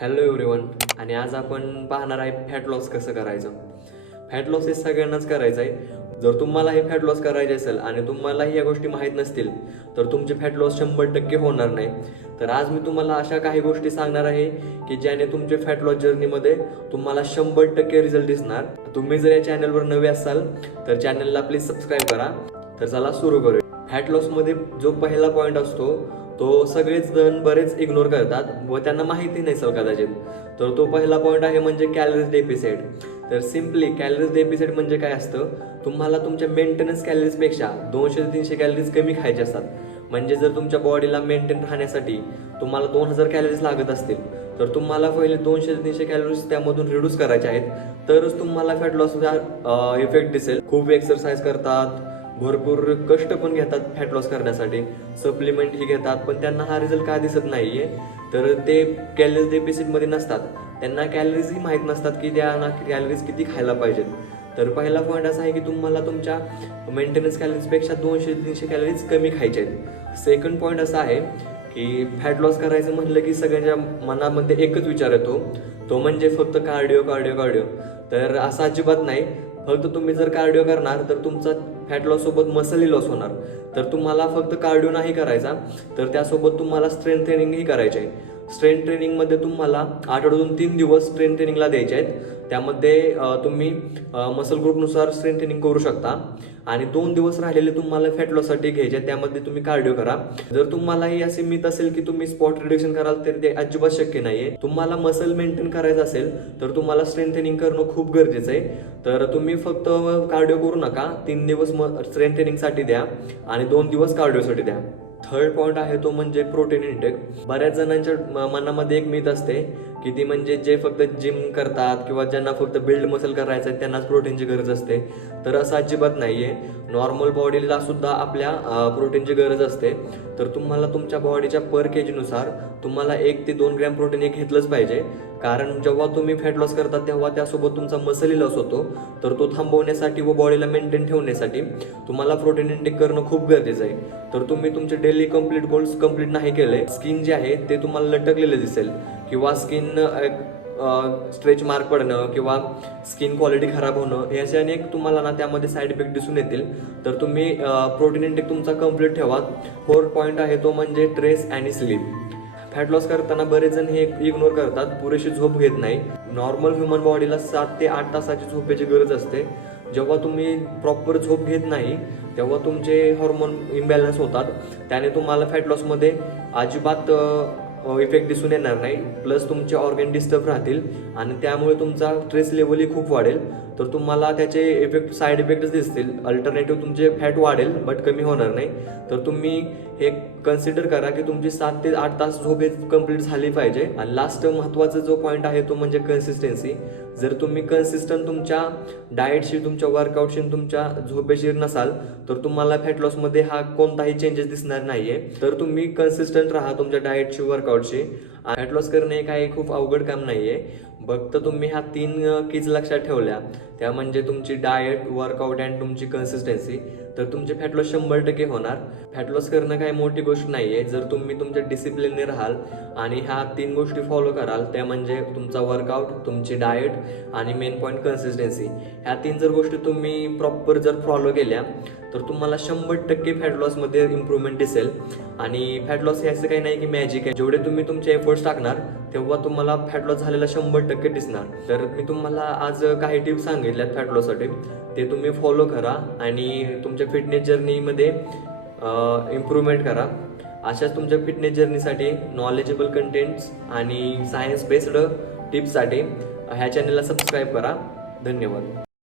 Hello everyone. आणि आज आपण पाहणार आहे फॅट लॉस कसं करायचं. फॅट लॉस हे सगळ्यांनाच करायचं आहे. जर तुम्हाला हे फॅट लॉस करायचे असेल आणि तुम्हालाही या गोष्टी माहीत नसतील तर तुमचे फॅट लॉस 100% होणार नाही. तर आज मी तुम्हाला अशा काही गोष्टी सांगणार आहे की ज्याने तुमचे फॅट लॉस जर्नीमध्ये तुम्हाला 100% रिझल्ट दिसणार. तुम्ही जर या चॅनलवर नवे असाल तर चॅनलला प्लीज सबस्क्राईब करा. तर चला सुरू करूया. फॅट लॉसमध्ये जो पहिला पॉईंट असतो तो सगळेच जण बरेच इग्नोर करतात व त्यांना माहिती नसेल कदाचित. तर तो पहिला पॉईंट आहे म्हणजे कॅलरीज डेफिसिट. तर सिम्पली कॅलरीज डेफिसिट म्हणजे काय असतं, तुम्हाला तुमच्या मेंटेनन्स कॅलरीजपेक्षा 200 ते 300 कॅलरीज कमी खायचे असतात. म्हणजे जर तुमच्या बॉडीला मेंटेन राहण्यासाठी तुम्हाला 2000 कॅलरीज लागत असतील तर तुम्हाला पहिले 200 ते 300 कॅलरीज त्यामधून रिड्यूस करायचे आहेत. तरच तुम्हाला फॅट लॉसचा इफेक्ट दिसेल. खूप एक्सरसाइज करतात, भरपूर कष्ट पण घेतात फॅट लॉस करण्यासाठी, सप्लिमेंट ही घेतात, पण त्यांना हा रिझल्ट का दिसत नाहीये तर ते कॅलरीज डेफिसिटमध्ये नसतात. त्यांना कॅलरीजही माहीत नसतात की त्यांना कॅलरीज किती खायला पाहिजेत. तर पहिला पॉईंट असा आहे की तुम्हाला तुमच्या मेंटेनन्स कॅलरीजपेक्षा 200 ते 300 कॅलरीज कमी खायचे आहेत. सेकंड पॉईंट असा आहे की फॅट लॉस करायचं म्हणलं की सगळ्यांच्या मनामध्ये एकच विचार येतो, तो म्हणजे फक्त कार्डिओ कार्डिओ कार्डिओ. तर असं अजिबात नाही. फक्त तुम्ही जर कार्डिओ करणार तर तुमचा फॅट लॉस सोबत मसलही लॉस होणार. तर तुम्हाला फक्त कार्डिओ नाही करायचा तर त्यासोबत तुम्हाला स्ट्रेंथ ट्रेनिंगही करायचे आहे. स्ट्रेंथ ट्रेनिंगमध्ये तुम्हाला आठवड्यातून 3 दिवस स्ट्रेंथ ट्रेनिंगला द्यायचे आहेत. त्यामध्ये तुम्ही मसल ग्रुपनुसार स्ट्रेंथ ट्रेनिंग करू शकता आणि 2 दिवस राहिलेले तुम्हाला फॅट लॉससाठी घ्यायचे. त्यामध्ये तुम्ही कार्डिओ करा. जर तुम्हालाही असे मिथ असेल की तुम्ही स्पॉट रिडक्शन कराल तर ते अजिबात शक्य नाहीये. तुम्हाला मसल मेंटेन करायचं असेल तर तुम्हाला स्ट्रेंथ ट्रेनिंग करणं खूप गरजेचं आहे. तर तुम्ही फक्त कार्डिओ करू नका. 3 दिवस स्ट्रेंथ ट्रेनिंगसाठी द्या आणि 2 दिवस कार्डिओसाठी द्या. थर्ड पॉईंट आहे तो म्हणजे प्रोटीन इंटेक. बऱ्याच जणांच्या मनामध्ये एक मिथ असते की ती म्हणजे जे फक्त जिम करतात किंवा ज्यांना फक्त बिल्ड मसल करायचं आहे त्यांनाच प्रोटीनची गरज असते. तर असं अजिबात नाहीये. नॉर्मल बॉडीला सुद्धा आपल्या प्रोटीनची गरज असते. तर तुम्हाला तुमच्या बॉडीच्या पर केजीनुसार तुम्हाला 1 ते 2 ग्रॅम प्रोटीन एक घेतलंच पाहिजे. कारण जेव्हा तुम्ही फॅट लॉस करता तेव्हा त्यासोबत तुमचा मसलही लॉस होतो. तर तो थांबवण्यासाठी व बॉडीला मेंटेन ठेवण्यासाठी तुम्हाला प्रोटीन इंटेक करणं खूप गरजेचं आहे. तर तुम्ही तुमचे डेली कंप्लीट गोल्स कंप्लीट नाही केले, स्किन जे आहे ते तुम्हाला लटकलेलं दिसेल किंवा स्किन स्ट्रेच मार्क पडणं किंवा स्किन क्वालिटी खराब होणं हे असे अनेक तुम्हाला ना त्यामध्ये साईड इफेक्ट दिसून येतील. तर तुम्ही प्रोटीन इंटेक तुमचा कंप्लीट ठेवा. फोर्थ पॉईंट आहे तो म्हणजे स्ट्रेस आणि स्लीप. फॅट लॉस करताना बरेच जण हे इग्नोर करतात, पुरेशी झोप घेत नाही. नॉर्मल ह्युमन बॉडीला 7 ते 8 तासाची झोपेची गरज असते. जेव्हा तुम्ही प्रॉपर झोप घेत नाही तेव्हा तुमचे हॉर्मोन इम्बॅलन्स होतात. त्याने तुम्हाला फॅट लॉसमध्ये अजिबात इफेक्ट दिसून येणार नाही. प्लस तुमचे ऑर्गन डिस्टर्ब राहतील आणि त्यामुळे तुमचा स्ट्रेस लेवलही खूप वाढेल. तर तुम्हाला त्याचे इफेक्ट साईड इफेक्टच दिसतील. अल्टरनेटिव्ह तुमचे फॅट वाढेल बट कमी होणार नाही. तर तुम्ही हे कन्सिडर करा की तुमची 7 ते 8 तास झोप कंप्लीट झाली पाहिजे. आणि लास्ट महत्त्वाचा जो पॉईंट आहे तो म्हणजे कन्सिस्टन्सी. जर तुम्ही कन्सिस्टंट तुमच्या डाएटशी, तुमच्या वर्कआउटशी, तुमच्या झोपेशी नसाल तर तुम्हाला फॅट लॉसमध्ये हा कोणताही चेंजेस दिसणार नाहीये. तर तुम्ही कन्सिस्टंट राहा तुमच्या डाएटशी, वर्कआउटशी. फॅट लॉस करणे हे काही खूप अवघड काम नाहीये. फक्त तुम्ही ह्या 3 कीज लक्षात ठेवल्या, त्या म्हणजे तुमची डाएट, वर्कआउट अँड तुमची कन्सिस्टन्सी, तर तुमचे फॅट लॉस 100% होणार. फॅट लॉस करणं काही मोठी गोष्ट नाहीये. जर तुम्ही तुमच्या डिसिप्लिनने राहाल आणि ह्या 3 गोष्टी फॉलो कराल, त्या म्हणजे तुमचा वर्कआउट, तुमची डाएट आणि मेन पॉईंट कन्सिस्टन्सी, ह्या 3 जर गोष्टी तुम्ही प्रॉपर जर फॉलो केल्या तर तुम्हाला 100% फॅट लॉसमध्ये इम्प्रूव्हमेंट दिसेल. आणि फॅट लॉस हे असं काही नाही की मॅजिक आहे. जेवढे तुम्ही तुमचे एफर्ट्स टाकणार तेव्हा तुम्हाला फॅट लॉस झालेला 100% दिसणार. तर मी तुम्हाला आज काही टिप्स सांगितल्यात फॅट लॉससाठी, ते तुम्ही फॉलो करा आणि तुमच्या फिटनेस जर्नीमध्ये इम्प्रूव्हमेंट करा. अशाच तुमच्या फिटनेस जर्नीसाठी नॉलेजेबल कंटेंट्स आणि सायन्स बेस्ड टिप्ससाठी ह्या चॅनलला सबस्क्राईब करा. धन्यवाद.